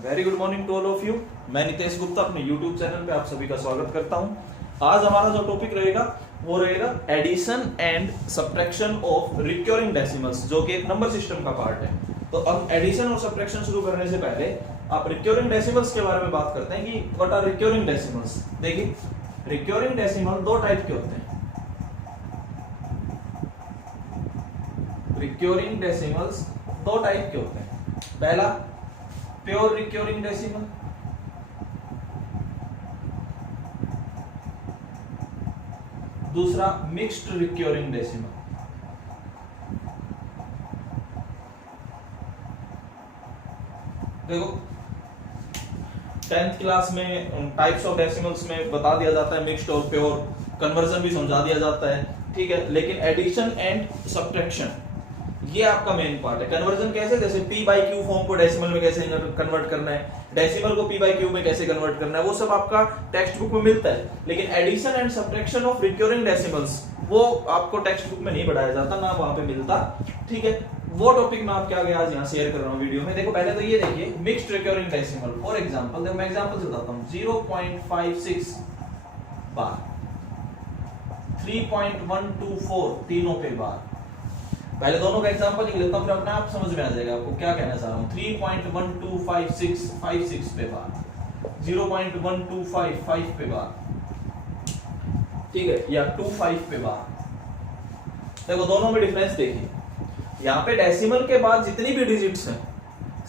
Very good morning to all of you. मैं नितेश गुप्ता अपने YouTube channel पे आप सभी का स्वागत करता हूं। आज हमारा जो टॉपिक रहेगा वो रहेगा addition and subtraction of recurring decimals, जो कि एक नंबर सिस्टम का पार्ट है। तो अब एडिशन और सब्ट्रैक्शन शुरू करने से पहले आप रिकरिंग डेसिमल्स के बारे में बात करते हैं कि व्हाट आर रिकरिंग डेसिमल्स। देखिए, रिकरिंग डेसिमल दो टाइप के होते हैं। रिकरिंग डेसिमल्स दो टाइप के होते हैं। पहला प्योर रिकरिंग डेसिमल, दूसरा मिक्स्ड रिकरिंग डेसिमल। देखो 10th क्लास में टाइप्स ऑफ डेसिमल्स में बता दिया जाता है मिक्स्ड और प्योर, कन्वर्जन भी समझा दिया जाता है, ठीक है। लेकिन एडिशन एंड सब्ट्रैक्शन ये आपका मेन पार्ट है। कन्वर्जन कैसे, जैसे p बाई क्यू फॉर्म को डेसिमल में कैसे कन्वर्ट करना है, डेसिमल को p बाई क्यू में कैसे कन्वर्ट करना है, वो सब आपका टेक्स्ट बुक में मिलता है। लेकिन addition and subtraction of recurring decimals वो आपको टेक्स्ट बुक में नहीं पढ़ाया जाता, ना वहां पे मिलता, ठीक है। वो टॉपिक मैं आपके आगे आज यहाँ शेयर कर रहा हूँ वीडियो में। देखो पहले तो ये देखिए mixed recurring decimal. For example देखो मैं एग्जांपल बताता हूँ, 0.56 बार, 3.124 तीनों पे बार। पहले दोनों का एग्जांपल लिख लेता हूं, फिर अपने आप समझ में आ जाएगा आपको क्या कहना चाह रहा हूं। 3.1256 पे बार, 0.1255 पे बार, ठीक है, या 25 पे बार। देखो दोनों में डिफरेंस देखिए। यहाँ पे डेसिमल के बाद जितनी भी डिजिट्स हैं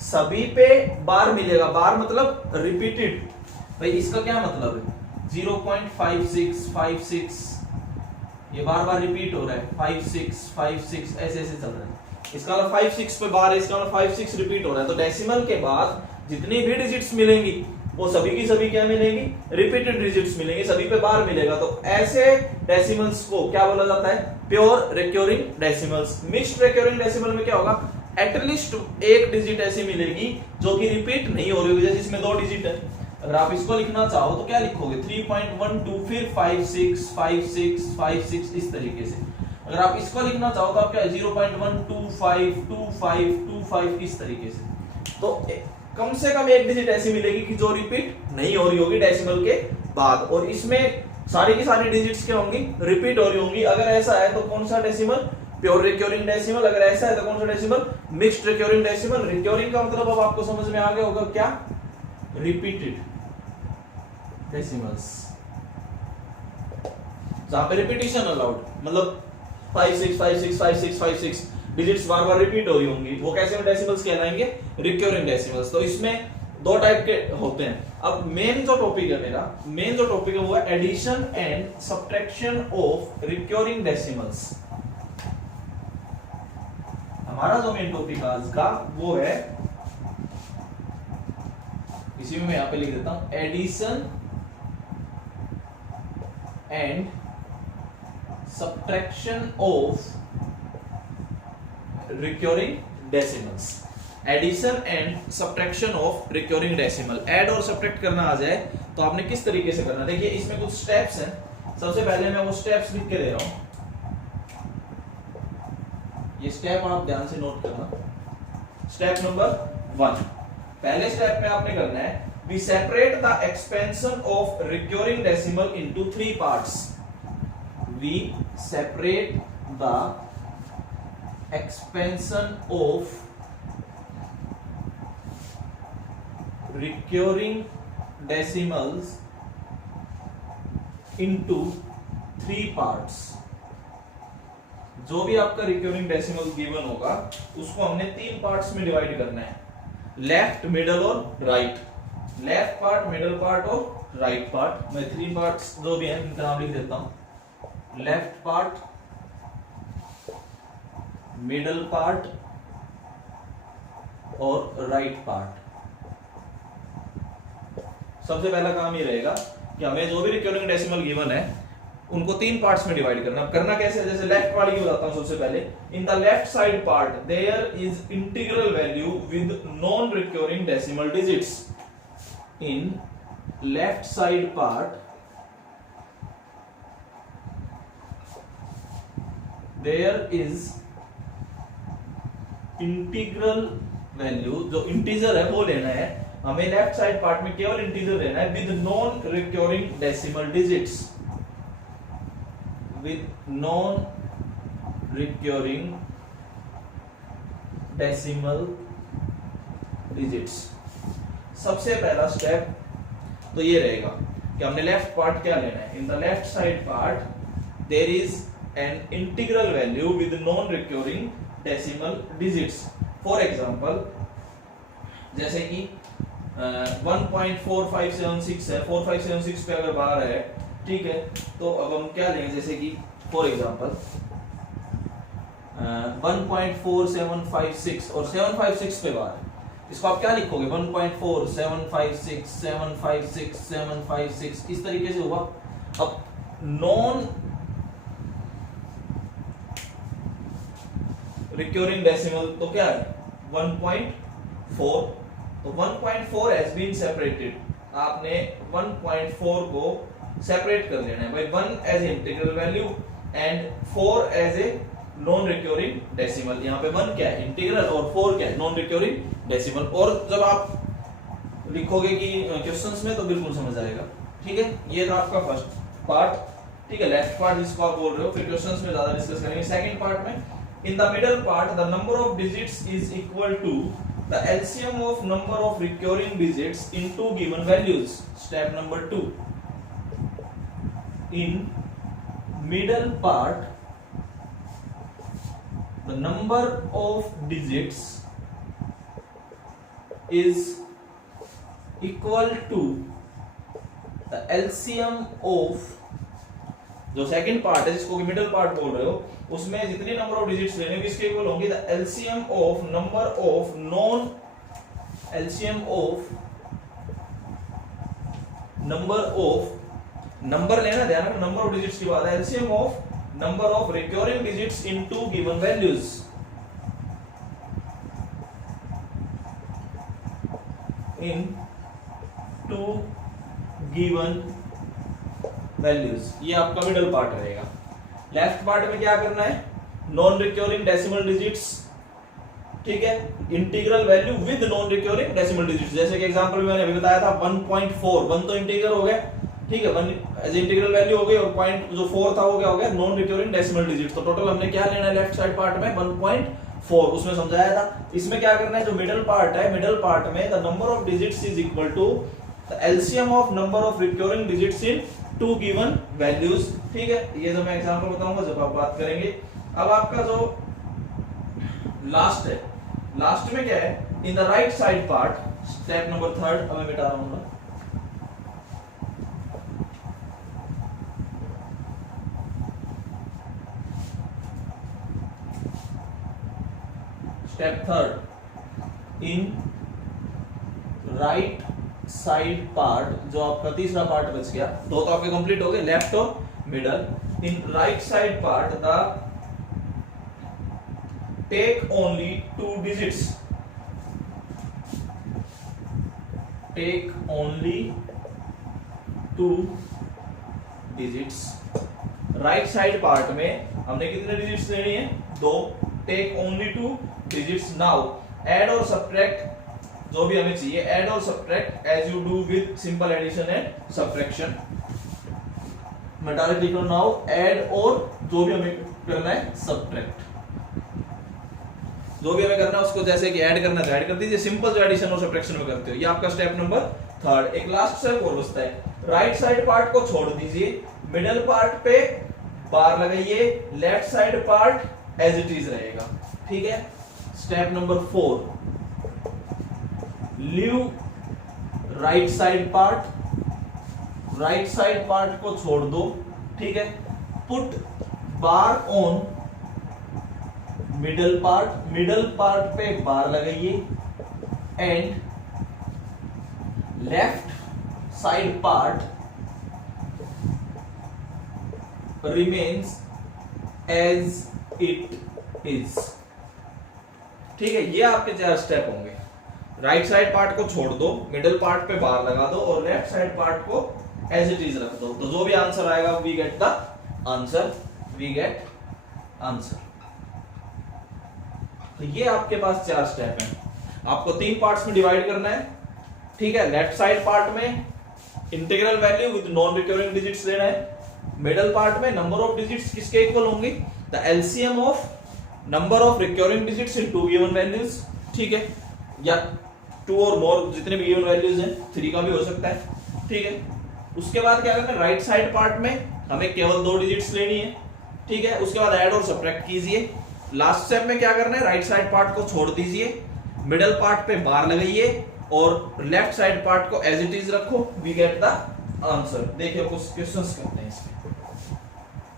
सभी पे बार मिलेगा। बार मतलब रिपीटेड। भाई इसका क्या मतलब है, 0.56 56 ये बार बार रिपीट हो रहा है, 56 ऐसे ऐसे चल रहा है। इसका मतलब 56 पे बार है, इसका मतलब 56 रिपीट हो रहा है। तो डेसिमल के बाद जितनी भी डिजिट्स मिलेंगी वो सभी की सभी क्या मिलेंगी, रिपीटेड डिजिट्स मिलेंगी, सभी पे बार मिलेगा। तो ऐसे डेसिमल्स को क्या बोला जाता है, pure recurring decimals. Mixed recurring decimal में क्या होगा, एटलीस्ट एक डिजिट ऐसी मिलेगी जो कि रिपीट नहीं हो रही होगी, जैसे इसमें 2 डिजिट है। अगर आप इसको लिखना चाहो तो क्या लिखोगे, 3.12 फिर 56 56 56 इस तरीके से। अगर आप इसको लिखना चाहो तो आप क्या 0.125 25 25 इस तरीके से। तो कम से कम एक डिजिट ऐसी मिलेगी कि जो रिपीट नहीं हो रही होगी डेसिमल के बाद, और इसमें सारी की सारी डिजिट्स क्या होंगी, रिपीट हो रही होंगी। अगर ऐसा है तो कौन सा डेसिमल, प्योर रिकरिंग डेसिमल। अगर ऐसा है तो कौन सा decimal, mixed recurring decimal. Recurring का मतलब अब आपको समझ में आ गया होगा क्या, रिपीटेड डेसिमल्स, जहां पे रिपीटिशन अलाउड, मतलब 56 56 56 56 डिजिट्स बार बार रिपीट हो रही होंगी, वो कैसे डेसिमल्स कहलाएंगे, रिकरिंग डेसिमल्स। तो इसमें दो टाइप के होते हैं। अब मेन जो टॉपिक है मेरा, मेन जो टॉपिक है वो है addition and subtraction of recurring decimals. हमारा जो मेन टॉपिक आज का वो है, इसी में मैं यहां पे लिख देता हूं, addition and subtraction of recurring decimals। Addition and subtraction of recurring decimal. Add और सब्ट्रैक्ट करना आ जाए तो आपने किस तरीके से करना, देखिए इसमें कुछ स्टेप्स हैं। सबसे पहले मैं वो स्टेप्स लिख के दे रहा हूं, ये स्टेप आप ध्यान से नोट करना। स्टेप नंबर 1, पहले स्टेप में आपने करना है, we separate the expansion of recurring decimal into 3 parts। we separate the expansion of recurring decimals into 3 parts। जो भी आपका रिकरिंग डेसिमल गिवन होगा उसको हमने 3 पार्ट्स में डिवाइड करना है, लेफ्ट, मिडल और right. Left part, middle part और राइट पार्ट। मैं 3 पार्ट्स जो भी हैं इनका नाम लिख देता हूं, लेफ्ट पार्ट, मिडल पार्ट और राइट पार्ट। सबसे पहला काम ये रहेगा कि हमें जो भी रिकरिंग डेसिमल गिवन है उनको 3 पार्ट्स में डिवाइड करना। करना कैसे, जैसे लेफ्ट वाली की बताता हूं। सबसे पहले in the left side part there is integral value with non recurring decimal digits. In left side part there is integral value जो इंटीजर है वो लेना है हमें, लेफ्ट साइड पार्ट में केवल इंटीजर लेना है with non recurring decimal digits, with non recurring decimal digits. सबसे पहला स्टेप तो ये रहेगा कि हमने लेफ्ट पार्ट क्या लेना है, in the left side part there is an integral value with non recurring decimal digits. For example जैसे कि 1.4576 है, 4576 पे अगर बार है, ठीक है, तो अब हम क्या लेंगे, जैसे कि फॉर एग्जांपल 1.4756 और 756 पे बार है, इसको आप क्या लिखोगे 1.4 756 756 756 इस तरीके से हुआ। अब नॉन रिकरिंग डेसिमल तो क्या है 1.4, तो 1.4 हैज बीन सेपरेटेड, आपने 1.4 को सेपरेट कर लेना है भाई, 1 as integral value and 4 as a non recurring decimal. यहाँ पे 1 क्या है इंटीग्रल और 4 क्या है नॉन रिकरिंग डेसिमल। और जब आप लिखोगे कि क्वेश्चंस में तो बिल्कुल समझ आएगा, ठीक है। ये था आपका फर्स्ट पार्ट, ठीक है, लेफ्ट पार्ट जिसको आप बोल रहे हो, फिर क्वेश्चंस में ज्यादा डिस्कस करेंगे। सेकंड पार्ट में in the middle part the number of digits is equal to the LCM of number of recurring digits in two given values. Step number 2, in middle part the number of digits is equal to the LCM of, जो second part है जिसको middle part बोल रहे हो, उसमें जितनी number of digits लेने होंगे इसके इक्वल होंगी the LCM of number of non, LCM of number of, number लेना ध्यान रखना, नंबर ऑफ डिजिट्स की बात है, LCM of number of recurring digits in two given values, in two given values। ये आपका मिडल पार्ट रहेगा। लेफ्ट पार्ट में क्या करना है, नॉन रिकरिंग डेसिमल डिजिट्स, ठीक है, integral value with non recurring decimal digits. जैसे कि एग्जांपल में मैंने अभी बताया था 1.4, 1 तो इंटीग्रल हो गया, ठीक है, 1 एज इंटीग्रल वैल्यू हो गई, और पॉइंट जो 4 था वो क्या हो गया नॉन रिकरिंग डेसिमल डिजिट। तो टोटल हमने क्या लेना है लेफ्ट साइड पार्ट में 1.4, उसमें समझाया था। इसमें क्या करना है, जो मिडिल पार्ट है, मिडिल पार्ट में the number of digits is equal to the LCM of number of recurring digits in two given values, ठीक है। ये जो मैं एग्जांपल बताऊंगा जब आप बात करेंगे। अब आपका जो लास्ट है, लास्ट में क्या है, in the right side part, step number 3, अब मैं मिटा रहा हूं। स्टेप 3, इन राइट साइड पार्ट, जो आपका तीसरा पार्ट बच गया, दो तो आपके कंप्लीट हो गए, लेफ्ट और middle. In right side part the take only 2 digits, take only 2 digits. Right side part में हमने कितने डिजिट्स लेनी है, 2, take only 2 digits. Now add और सब्ट्रैक्ट जो भी हमें चाहिए, ऐड और subtract as you do with simple addition and subtraction. मैं डायरेक्ट लिख रहा हूं, नाउ ऐड और जो भी हमें करना है सब्ट्रैक्ट, जो भी हमें करना है उसको जैसे कि ऐड करना है ऐड कर दीजिए, सिंपल जो एडिशन और सब्ट्रैक्शन में करते हो। ये आपका स्टेप नंबर 3। एक लास्ट स्टेप और बचता है, राइट साइड पार्ट को छोड़ दीजिए, मिडिल पार्ट पे बार लगाइए, left side part as it is रहेगा, ठीक है। Step number 4, leave right side part, right side part को छोड़ दो, ठीक है। Put bar on middle part, middle part पे बार लगाइए and left side part remains as it is, ठीक है। ये आपके 4 स्टेप होंगे, राइट साइड पार्ट को छोड़ दो, मिडिल पार्ट पे बार लगा दो और लेफ्ट साइड पार्ट को एज इट इज रख दो। तो जो भी आंसर आएगा we get the answer, we get answer. तो ये आपके पास 4 स्टेप हैं। आपको 3 पार्ट्स में डिवाइड करना है, ठीक है। लेफ्ट साइड पार्ट में integral value with non recurring digits लेना है, मिडल पार्ट में नंबर ऑफ डिजिट्स किसके इक्वल होंगे, the LCM of number of recurring digits in 2 given values, ठीक है, या 2 और मोर जितने भी गिवन वैल्यूज हैं, 3 का भी हो सकता है, ठीक है। उसके बाद क्या करना है, राइट साइड पार्ट में हमें केवल 2 डिजिट्स लेनी है, ठीक है। उसके बाद ऐड और सब्ट्रैक्ट कीजिए। लास्ट स्टेप में क्या करना है, राइट साइड पार्ट को छोड़ दीजिए, मिडल पार्ट पे बार लगाइए और लेफ्ट साइड पार्ट को एज इट इज रखो, वी गेट द आंसर। देखिए कुछ क्वेश्चंस करते हैं इसमें।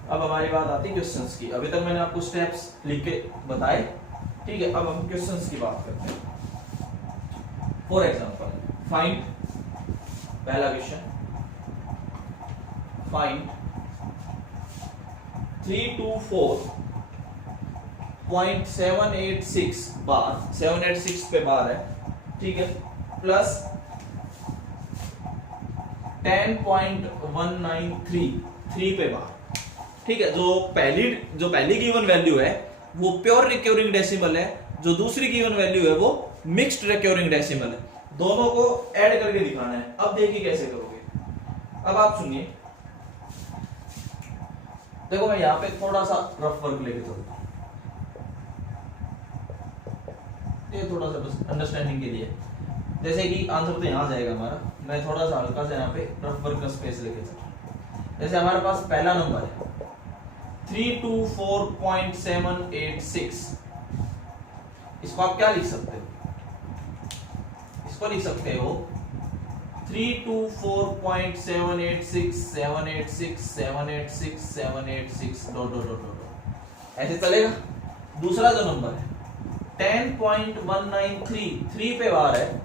अब हमारी बात आती है क्वेश्चंस की। अभी तक मैंने आपको स्टेप्स लिख के बताए, ठीक है। अब हम क्वेश्चंस की बात करते हैं। फॉर एग्जांपल फाइंड, पहला क्वेश्चन, फाइंड 324.786 बार, 786 पे बार है, ठीक है, प्लस 10.193 3 पे बार, ठीक है। जो पहली गिवन वैल्यू है वो प्योर रिकरिंग डेसिमल है, जो दूसरी गिवन वैल्यू है वो मिक्स्ड रिकरिंग डेसिमल है, दोनों को ऐड करके दिखाना है। अब देखिए कैसे करोगे। अब आप सुनिए, देखो मैं यहां पे थोड़ा सा रफ वर्क लेके चलता हूं, ये थोड़ा सा बस अंडरस्टैंडिंग के लिए, जैसे कि आंसर तो यहां जाएगा हमारा, मैं थोड़ा सा हल्का सा यहां पे रफ वर्क का स्पेस लेके चलता हूं। जैसे हमारे पास पहला नंबर है 324.786, इसको आप क्या लिख सकते हो, इसको लिख सकते हो 324.786 ऐसे चलेगा। दूसरा जो नंबर है 10.193 3 पे बार है,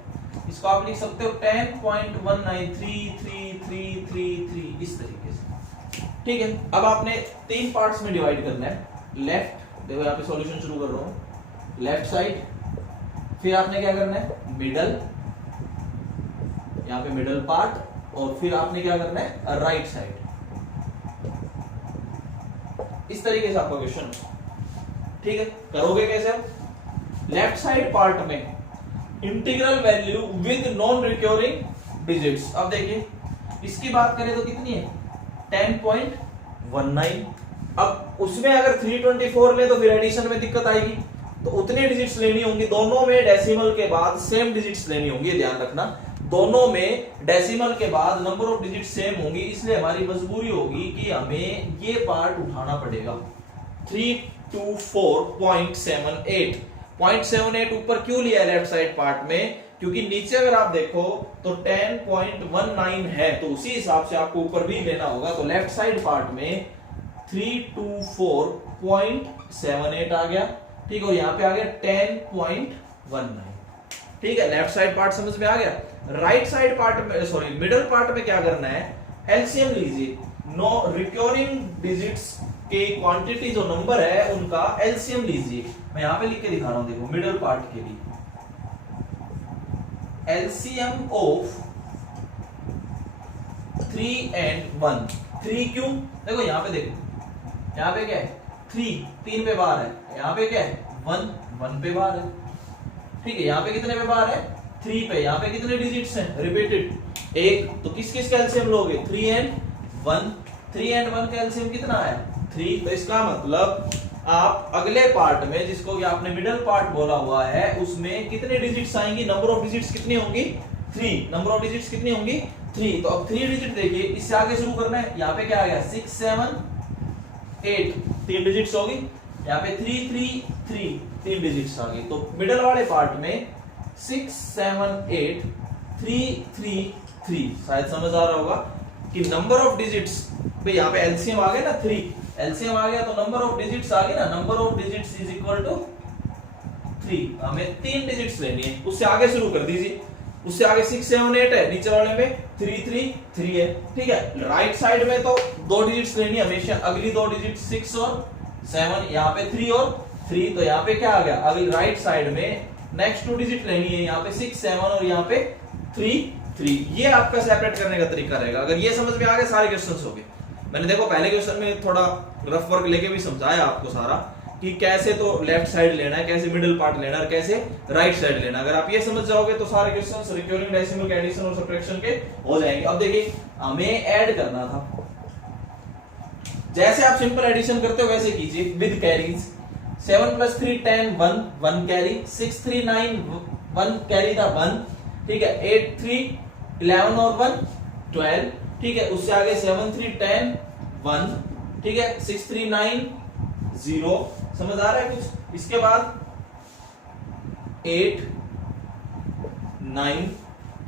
इसको आप लिख सकते हो 10.1933333 इस तरीके से, ठीक है। अब आपने 3 पार्ट्स में डिवाइड करना है। लेफ्ट, देखो यहाँ पे सॉल्यूशन शुरू कर रहा हूं, लेफ्ट साइड, फिर आपने क्या करना है, मिडल, यहाँ पे मिडल पार्ट, और फिर आपने क्या करना है, राइट साइड। इस तरीके से आपका क्वेश्चन, ठीक है। करोगे कैसे, लेफ्ट साइड पार्ट में integral value with non recurring digits. अब देखिए इसकी बात करें तो कितनी है, 10.19। अब उसमें अगर 324 ले तो फिर एडिशन में दिक्कत आएगी, तो उतने डिजिट्स लेनी होंगी। दोनों में डेसिमल के बाद सेम डिजिट्स लेनी होंगी, ध्यान रखना, दोनों में डेसिमल के बाद नंबर ऑफ डिजिट्स सेम होंगी। इसलिए हमारी मजबूरी होगी कि हमें ये पार्ट उठाना पड़ेगा। 324.78 0.78 ऊपर क्यों लिया है लेफ्ट साइड पार्ट में, क्योंकि नीचे अगर आप देखो तो 10.19 है, तो उसी हिसाब से आपको ऊपर भी लेना होगा। तो लेफ्ट साइड पार्ट में 324.78 आ गया, ठीक, और यहाँ पे आ गया 10.19, ठीक है। लेफ्ट साइड पार्ट समझ में आ गया। राइट साइड पार्ट में, सॉरी मिडिल पार्ट में क्या करना है, एलसीएम लीजिए, नो रिकरिंग डिजिट्स के क्वांटिटी जो नंबर है उनका एलसीएम लीजिए। मैं यहां पे लिख के दिखा रहा हूं, देखो मिडिल पार्ट के लिए एलसीएम ऑफ 3 and 1। 3 क्यों, देखो यहां पे देखो, यहां पे क्या है 3 पे बार है, यहां पे क्या है 1 पे बार है, ठीक है। यहां पे कितने पे बार है, 3 पे। यहां पे कितने डिजिट्स हैं, रिपीटेड 1, तो किस किस का एलसीएम लोगे, 3 and 1। 3 and 1 का एलसीएम कितना है, 3। तो इसका मतलब आप अगले पार्ट में, जिसको कि आपने मिडिल पार्ट बोला हुआ है, उसमें कितने डिजिट्स आएंगी, नंबर ऑफ डिजिट्स कितनी होंगी, 3। नंबर ऑफ डिजिट्स कितनी होंगी, 3। तो अब 3 डिजिट देखिए, इससे आगे शुरू करना है। यहाँ पे क्या आ गया 6 7 8, 3 डिजिट्स होगी। यहाँ पे 3 3 3, 3 डिजिट्स आ गई। तो मिडिल वाले पार्ट में 6 7 8 3 3 3, शायद समझ आ रहा होगा कि नंबर ऑफ डिजिट्स, भाई यहाँ पे एलसीएम आ गया ना 3, एलसीएम आ गया तो नंबर ऑफ डिजिट्स आ गए ना, number of digits is equal to 3। हमें 3 डिजिट्स लेनी है, उससे आगे शुरू कर दीजिए। उससे आगे 6 7 8 है, नीचे वाले में 3 3 3 है, ठीक है। राइट साइड में तो 2 डिजिट्स लेनी है हमेशा, अगली 2 डिजिट 6 और 7, यहाँ पे 3 और 3, तो यहाँ पे क्या आ गया, अगली राइट साइड में नेक्स्ट 2 डिजिट लेनी है, यहाँ पे 6 7 और यहाँ पे 3 3। ये आपका सेपरेट करने का तरीका रहेगा। अगर ये समझ में आ गए, सारे क्वेश्चंस हो गए। मैंने देखो पहले क्वेश्चन में थोड़ा रफ वर्क लेके भी समझाया आपको सारा, कि कैसे तो लेफ्ट साइड लेना है, कैसे मिडिल पार्ट लेना है और कैसे राइट साइड लेना है। अगर आप ये समझ जाओगे तो सारे क्वेश्चंस रिकरिंग डेसिमल के एडिशन और सब्ट्रैक्शन के हो जाएंगे। अब देखिए हमें ऐड करना था, जैसे आप सिंपल एडिशन करते हो वैसे कीजिए विद कैरीज। 7 + 3 10 1 1 कैरी, 6 3 9 1 कैरी था 1, ठीक है। 8 3 11 और 1 12, ठीक है। उससे आगे 7 3 10 1, ठीक है। 6 3 9 0, समझ आ रहा है कुछ। इसके बाद 8 9,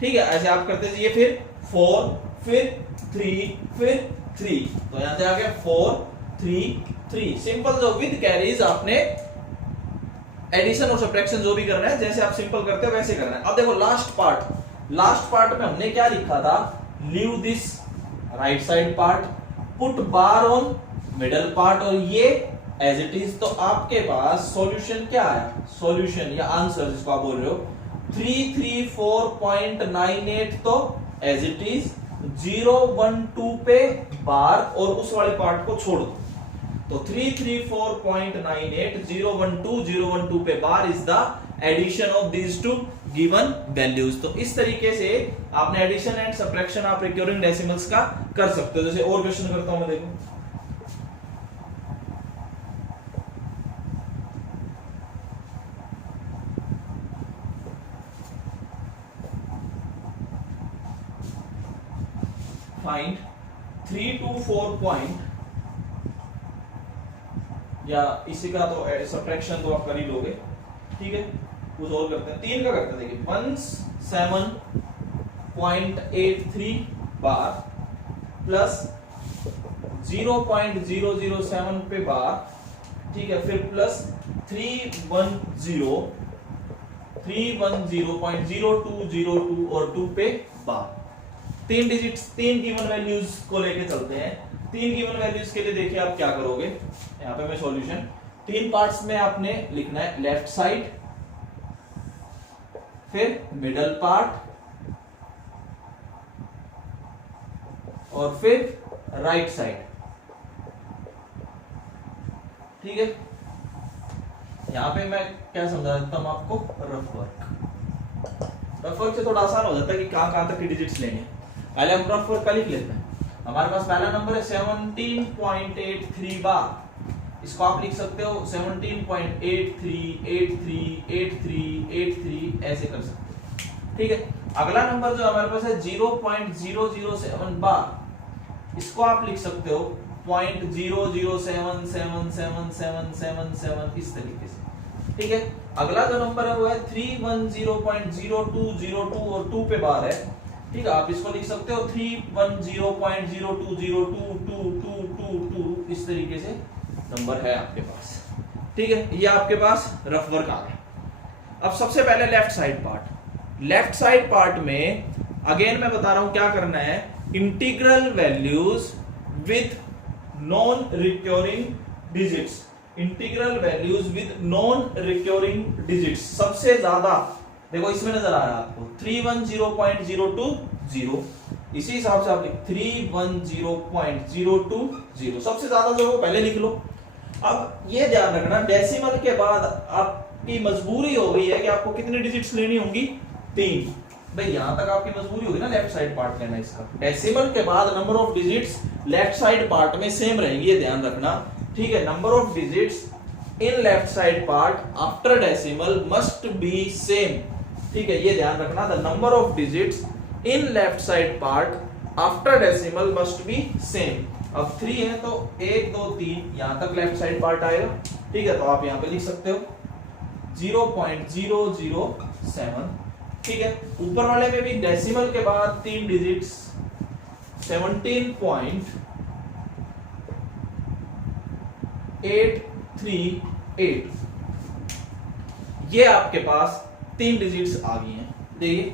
ठीक है, ऐसे आप करते जाइए। फिर 4, फिर 3, फिर 3, तो यहां से आ गया 4 3 3। सिंपल जो विद कैरीज आपने एडिशन और सब्ट्रैक्शन जो भी करना है जैसे आप सिंपल करते हो वैसे करना है। अब देखो लास्ट पार्ट में हमने क्या लिखा था, leave this right side part, put bar on middle part, और ये एज इट इज। तो आपके पास सॉल्यूशन क्या आया, सॉल्यूशन या आंसर जिसको आप बोल रहे हो 334.98, तो एज इट इज 0 1 2 पे बार और उस वाले पार्ट को छोड़ दो। तो 334.98 0 1 2 0 1 2 पे bar is the addition of these two given values. तो इस तरीके से आपने एडिशन एंड सब्ट्रैक्शन आप रिकरिंग डेसिमल्स का कर सकते हो। जैसे और क्वेश्चन करता हूं मैं, देखो फाइंड 3 to 4 पॉइंट, या इसी का तो सब्ट्रैक्शन तो आप कर ही लोगे, ठीक है। कुछ और करते हैं, 3 का करते हैं। देखिए 17.83 बार प्लस 0.007 पे बार, ठीक है। फिर प्लस 310.0202 और 2 पे बार। 3 डिजिट्स, 3 गिवन वैल्यूज को लेके चलते हैं। 3 गिवन वैल्यूज के लिए देखिए आप क्या करोगे, यहां पे मैं सॉल्यूशन 3 पार्ट्स में आपने लिखना है, लेफ्ट साइड, फिर मिडल पार्ट और फिर राइट साइड, ठीक है। यहां पे मैं क्या समझा देता हूं आपको, रफ वर्क से थोड़ा आसान हो जाता है कि कहां तक की डिजिट्स लेंगे। पहले हम रफ वर्क का लिख लेते हैं। हमारे पास पहला नंबर है 17.83 बार, इसको आप लिख सकते हो 17.83838383 ऐसे कर सकते हो, ठीक है। अगला नंबर जो हमारे पास है 0.007 बार, इसको आप लिख सकते हो 0.0077777 इस तरीके से, ठीक है। अगला जो नंबर है वो है 310.0202 और 2 पे बार है, ठीक है। आप इसको लिख सकते हो 310.02022222 इस तरीके से नंबर है आपके पास, ठीक है। ये आपके पास रफ वर्क आ गया। अब सबसे पहले लेफ्ट साइड पार्ट में अगेन मैं बता रहा हूं क्या करना है, integral values with non recurring digits, integral values with non recurring digits. सबसे ज्यादा देखो इसमें नजर आ रहा है आपको 310.020, इसी हिसाब से आप 310.020, सबसे ज्यादा जो है वो पहले लिख लो। अब ये ध्यान रखना, डेसिमल के बाद आपकी मजबूरी हो गई है कि आपको कितनी डिजिट्स लेनी होंगी, 3। भाई यहां तक आपकी मजबूरी होगी ना लेफ्ट साइड पार्ट लेना इसका। डेसिमल के बाद number of digits left side part में सेम रहेंगी, ये ध्यान रखना, ठीक है। Number of digits in left side part after decimal must be same, ठीक है, ये ध्यान रखना। The number of digits in left side part after decimal must be same. अब 3 है तो 1 2 3 यहां तक लेफ्ट साइड पार्ट आएगा, ठीक है। तो आप यहां पे लिख सकते हो 0.007, ठीक है। ऊपर वाले में भी डेसिमल के बाद 3 डिजिट्स 17.838, ये आपके पास 3 डिजिट्स आ गई हैं। देखिए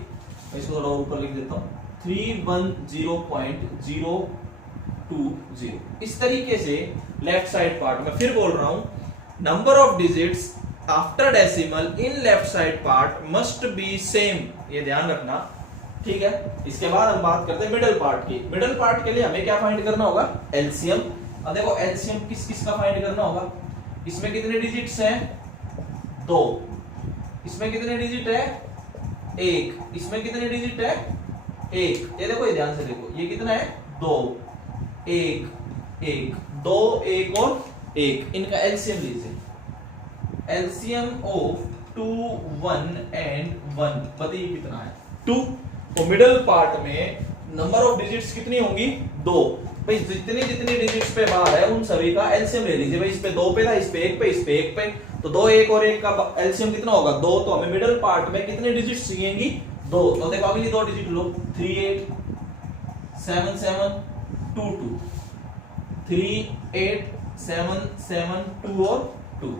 मैं इसको थोड़ा ऊपर लिख देता हूं 310.020। इस तरीके से लेफ्ट साइड पार्ट में फिर बोल रहा हूं, number of digits after decimal in left side part must be same, ये ध्यान रखना, ठीक है। इसके बाद हम बात करते हैं मिडिल पार्ट की। मिडिल पार्ट के लिए हमें क्या फाइंड करना होगा, एलसीएम। अब देखो एलसीएम किस किस का फाइंड करना होगा, इसमें कितने डिजिट्स हैं 2, इसमें कितने डिजिट है 1, इसमें कितने डिजिट है 1। ये देखो, ये ध्यान से देखो, ये कितना है 2, 1 1 2 1 और 1, इनका एलसीएम लीजिए। एलसीएम ऑफ 2 1 एंड 1 बताइए कितना है 2। और मिडिल पार्ट में नंबर ऑफ डिजिट्स कितनी होंगी 2। भाई जितनी जितनी डिजिट्स पे बार है उन सभी का एलसीएम ले लीजिए। भाई इस पे 2 पे था, इस पे 1 पे, इस पे 1 पे, तो 2 1 और 1 का एलसीएम कितना होगा 2। तो हमें मिडिल पार्ट में कितने डिजिट्स चाहिएंगी 2। तो देखो अगली 2 डिजिट लो, 3 8 7 7 2 2, 3 8 7 7 2 और 2।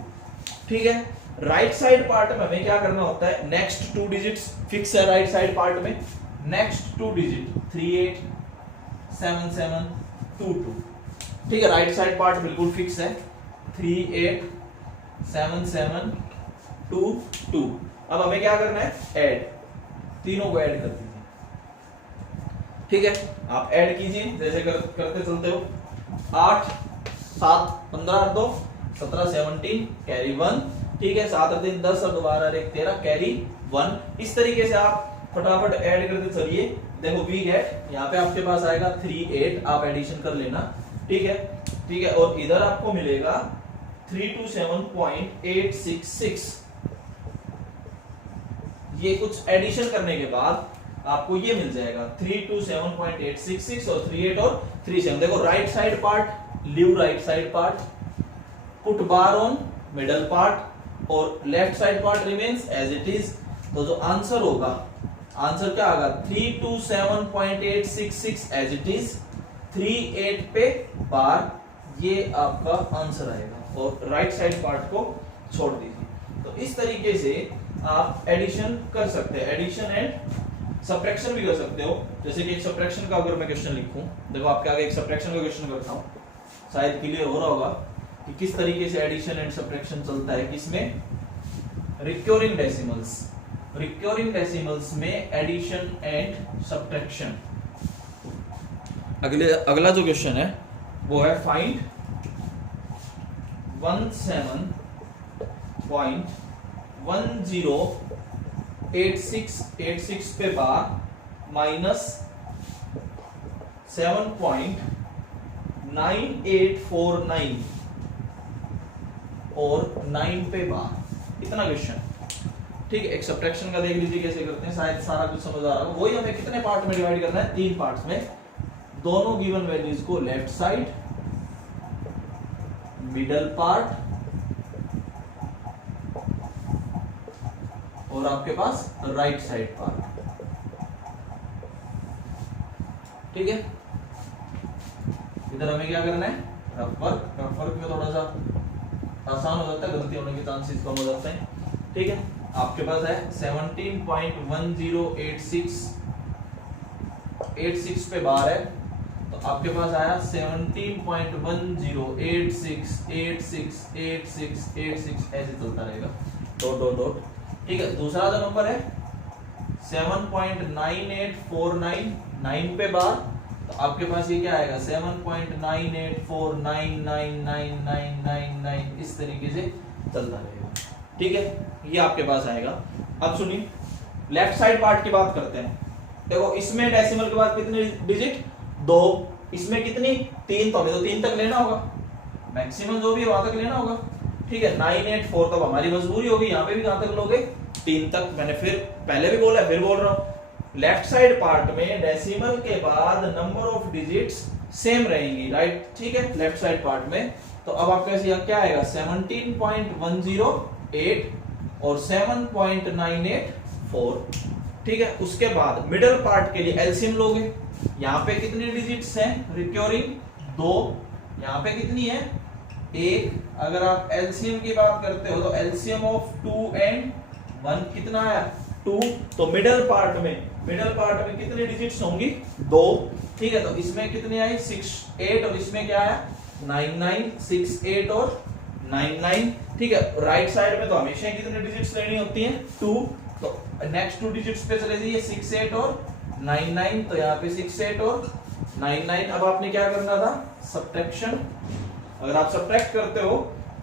ठीक है, राइट साइड पार्ट में हमें क्या करना होता है, नेक्स्ट 2 डिजिट्स फिक्स है राइट साइड पार्ट में, नेक्स्ट 2 डिजिट 3 8 7 7 2 2। ठीक है, राइट साइड पार्ट बिल्कुल फिक्स है, 3 8 7 7 2 2। अब हमें क्या करना है, ऐड, तीनों को ऐड कर दीजिए। ठीक है, आप ऐड कीजिए जैसे करते चलते हो। 8 7 15 2 17 17 कैरी 1। ठीक है, 7 3 10 और 12 1 13 कैरी 1। इस तरीके से आप फटाफट ऐड करते चलिए। देखो वी गेट, यहाँ पे आपके पास आएगा 3 8, आप एडिशन कर लेना। ठीक है, ठीक है, और इधर आपको मिलेगा 327.866। ये कुछ एडिशन करने के बाद आपको ये मिल जाएगा 327.866 और 38 और 37। देखो right side part leave right side part, put bar on middle part और left side part remains as it is. तो जो आंसर होगा, आंसर क्या आएगा 327.866 एज इट इज, 38 पे बार, ये आपका आंसर आएगा। और राइट साइड पार्ट को छोड़ दीजिए। तो इस तरीके से आप एडिशन कर सकते हैं, एडिशन एंड सब्ट्रैक्शन भी कर सकते हो। जैसे कि एक सब्ट्रैक्शन का अगर मैं क्वेश्चन लिखूं, देखो आपके आगे एक सब्ट्रैक्शन का क्वेश्चन करता हूं, शायद क्लियर हो रहा होगा कि किस तरीके से एडिशन एंड सब्ट्रैक्शन चलता है। किसमें, रिकरिंग डेसिमल्स, रिकरिंग डेसिमल्स में एडिशन एंड सब्ट्रैक्शन। अगला जो क्वेश्चन है वो है फाइंड 17.108686 पे बार माइनस 7.9849 और 9 पे बार, इतना क्वेश्चन। ठीक है, एक सब्ट्रैक्शन का देख लीजिए कैसे करते हैं, शायद सारा कुछ समझ आ रहा हो। वही हमें कितने पार्ट में डिवाइड करना है, 3 पार्ट्स में। दोनों गिवन वैल्यूज को लेफ्ट साइड, मिडल पार्ट और आपके पास राइट साइड पार्ट। ठीक है, इधर हमें क्या करना है, रफ वर्क। रफ वर्क में थोड़ा सा आसान हो जाता है, गलती होने के चांसेस कम हो जाते हैं। ठीक है, आपके पास है 17.1086 पे बार है, तो आपके पास आया 17.1086868686 ऐसे चलता रहेगा, डॉट डॉट डॉट। ठीक है, दूसरा जो नंबर है 7.9849 9 पे बार, तो आपके पास ये क्या आएगा 7.9849999999 इस तरीके से चलता रहेगा। ठीक है, ये आपके पास आएगा। अब सुनिए, लेफ्ट साइड पार्ट की बात करते हैं। देखो इसमें डेसिमल के बाद कितने डिजिट 2, इसमें कितनी 3, तो हमें तो 3 तक लेना होगा, मैक्सिमम जो भी है वहां तक लेना होगा। ठीक है, 984 तो हमारी मजबूरी होगी, यहाँ पे भी कहां तक लोगे 3 तक। मैंने फिर पहले भी बोला, फिर बोल रहा हूं, लेफ्ट साइड पार्ट में डेसिमल के बाद नंबर ऑफ डिजिट्स सेम रहेंगी, राइट। ठीक है, लेफ्ट साइड पार्ट में। तो अब आपके पास यहाँ क्या आएगा 17.108 और 7.984। ठीक है, उसके बाद मिडिल पार्ट के लिए एलसीएम लोगे। यहाँ पे कितने डिजिट्स हैं रिकरिंग 2, यहाँ पे कितनी है 1। अगर आप एलसीएम की बात करते हो तो एलसीएम ऑफ 2 एंड 1 कितना आया 2। तो मिडिल पार्ट में कितने डिजिट्स होंगी 2। ठीक है, तो इसमें कितने आई 6 8 और इसमें क्या आया 9 9 6 8 और 9 9। ठीक है, राइट साइड में तो हमेशा कितने डिजिट्स लेनी होती हैं 2। तो नेक्स्ट 2 डिजिट्स पे चले जाइए 6 8 और 9 9। तो यहाँ पे 6 8 और 9 9। अब आपने क्या करना था सब्ट्रैक्शन। अगर आप सब्ट्रैक्ट करते हो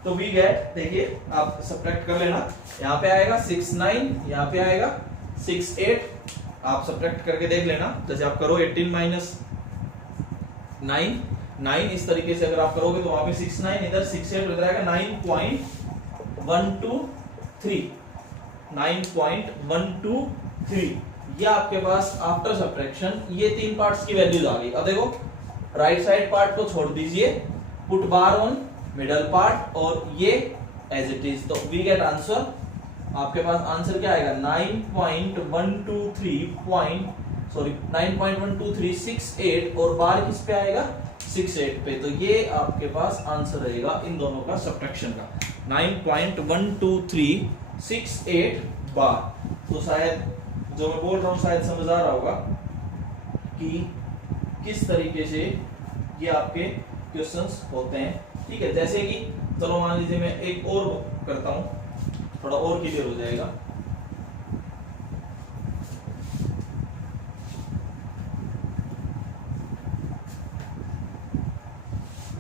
तो वी गेट, देखिए आप सब्ट्रैक्ट कर लेना, यहाँ पे आएगा 69, यहाँ पे आएगा 68, आप सब्ट्रैक्ट करके देख लेना। जैसे आप करो 18 माइनस 9 इस तरीके से अगर आप करोगे तो वहां पे 69, इधर 68 इधर आएगा 9.123 ये आपके पास आफ्टर सब्ट्रैक्शन ये 3 पार्ट्स की वैल्यूज आ गई। अब देखो राइट साइड पार्ट को छोड़ दीजिए, put bar on middle part और ये एज इट इज, तो वी गेट आंसर। आपके पास आंसर क्या आएगा 9.12368 और बार किस पे आएगा 68 पे, तो ये आपके पास आंसर रहेगा इन दोनों का सब्ट्रैक्शन का 9.12368 बार। तो शायद जो मैं बोल रहा हूँ शायद समझ आ रहा होगा कि किस तरीके से ये आपके क्वेश्चंस होते हैं। ठीक है, जैसे कि चलो मान लीजिए मैं एक और करता हूं, थोड़ा और क्लियर हो जाएगा।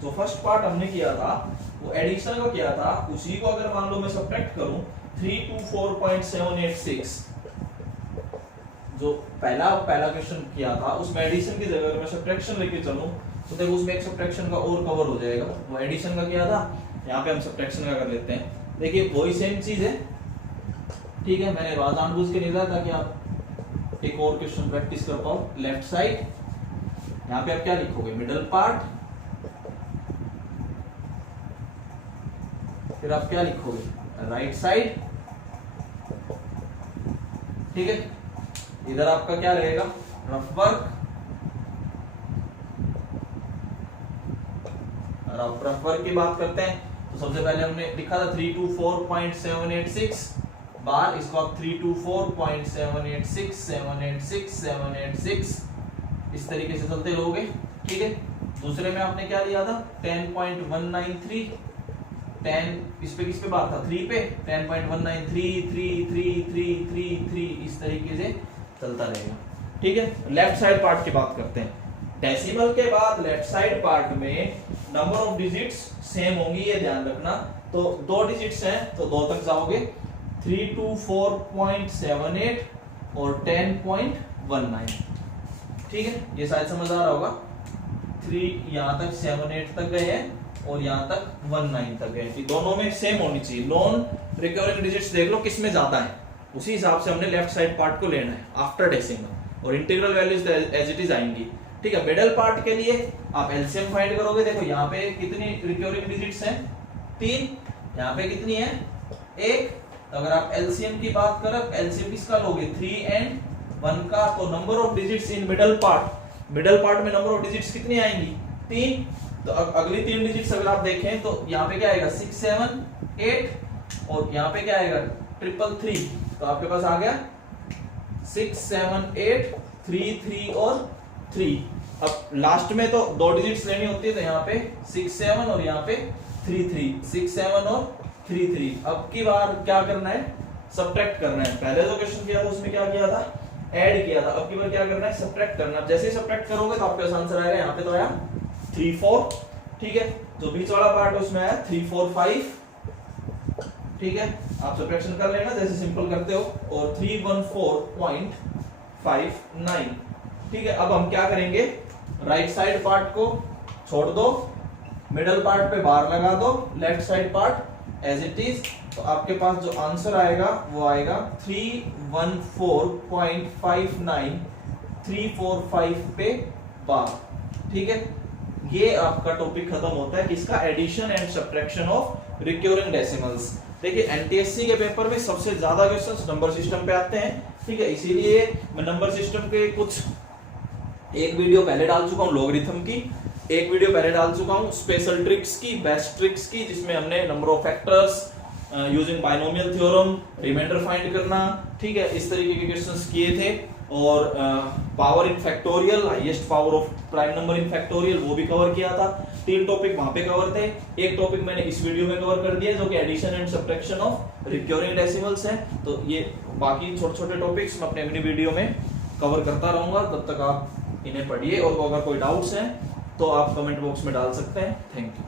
जो फर्स्ट पार्ट हमने किया था वो एडिशन का किया था, उसी को अगर मान लो मैं सब्ट्रैक्ट करूं 324.786, जो पहला क्वेश्चन किया था उसमें एडिशन की जगह मैं सब्ट्रैक्शन लेके चलूं तो देखो उसमें एक सब्ट्रैक्शन का और कवर हो जाएगा। वो एडिशन का किया था, यहाँ पे हम सब्ट्रैक्शन का कर लेते हैं। देखिए वही सेम चीज है, ठीक है, मैंने जानबूझ के नहीं दिया ताकि आप एक और क्वेश्चन प्रैक्टिस कर पाओ। लेफ्ट साइड, यहाँ पे आप क्या लिखोगे मिडल पार्ट, फिर आप क्या लिखोगे राइट साइड, ठीक है। इधर आपका क्या रहेगा रफ वर्क, रफ वर्क की बात करते हैं तो सबसे पहले हमने लिखा था 324.786 बार, इसको आप 324.786 इस तरीके से चलते रहोगे। ठीक है, दूसरे में आपने क्या लिया था 10.193, 10 इस पे किस पे बात था 3 पे, 10.193 इस तरीके से चलता रहेगा। ठीक है, लेफ्ट साइड पार्ट की बात करते हैं। डेसिमल के बाद लेफ्ट साइड पार्ट में नंबर ऑफ डिजिट्स सेम होंगी, ये ध्यान रखना। तो 2 डिजिट्स हैं तो 2 तक जाओगे, 324.78 और 10.19। ठीक है, ये शायद समझ आ रहा होगा। 3 यहां तक 78 तक गए हैं और यहां तक 19 तक गए थे, दोनों में सेम होनी चाहिए। नॉन रिकरिंग डिजिट्स देख लो किसमें ज्यादा है, उसी हिसाब से हमने लेफ्ट साइड पार्ट को लेना है आफ्टर डेसिमल, और integral values as it is आएंगी। ठीक है, मिडल पार्ट के लिए आप एलसीएम फाइंड करोगे। देखो यहाँ पे कितनी रिकरिंग डिजिट्स हैं 3, यहाँ पे कितनी है 1। तो अगर आप एलसीएम की बात करो, एलसीएम किसका लोगे 3 and 1 का, तो number of digits in middle part में नंबर ऑफ डिजिट्स कितनी आएंगी 3। तो अगली 3 डिजिट्स अगर आप देखें तो यहाँ पे क्या आएगा 6 7 8 और यहाँ पे क्या आएगा 333। तो आपके पास आ गया 6 7 8 3 3 और 3। अब लास्ट में तो 2 डिजिट्स लेनी होती है, तो यहाँ पे 6 7 और यहाँ पे 3 3, 6 7 और 3 3। अब की बार क्या करना है सब्ट्रैक्ट करना है। पहले जो क्वेश्चन किया था उसमें क्या किया था ऐड किया था, अब की बार क्या करना है सब्ट्रैक्ट करना है। जैसे ही सब्ट्रैक्ट करोगे तो आपके पास आंसर आएगा, यहाँ पे तो आया 3 4। ठीक है, जो बीच वाला पार्ट है उसमें आया 3 4 5। ठीक है, आप सब्ट्रैक्शन कर लेना जैसे सिंपल करते हो, और 314.59। ठीक है, अब हम क्या करेंगे राइट साइड पार्ट को छोड़ दो, मिडल पार्ट पे बार लगा दो, left side part as it is. तो आपके पास जो आंसर आएगा वो आएगा 314.59 345 पे बार। ठीक है, ये आपका टॉपिक खत्म होता है किसका addition and subtraction of recurring decimals. देखिए एनटीएससी के पेपर में सबसे ज्यादा क्वेश्चंस नंबर सिस्टम पे आते हैं। ठीक है, इसीलिए मैं नंबर सिस्टम के कुछ एक वीडियो पहले डाल चुका हूं लॉगरिथम की, एक वीडियो पहले डाल चुका हूं स्पेशल ट्रिक्स की, बेस्ट ट्रिक्स की, जिसमें हमने number of factors using binomial theorem, remainder find करना, ठीक है, इस तरीके के क्वेश्चंस किए थे। और power in factorial, highest power of prime number in factorial, वो भी कवर किया था। 3 टॉपिक वहां पे कवर थे, एक टॉपिक मैंने इस वीडियो में कवर कर दिया जो कि addition and subtraction of recurring decimals है। तो ये बाकी छोटे छोटे टॉपिक्स मैं अपने वीडियो में कवर करता रहूंगा, तब तक आप इन्हें पढ़िए, और अगर कोई डाउट्स हैं तो आप कमेंट बॉक्स में डाल सकते हैं। Thank you.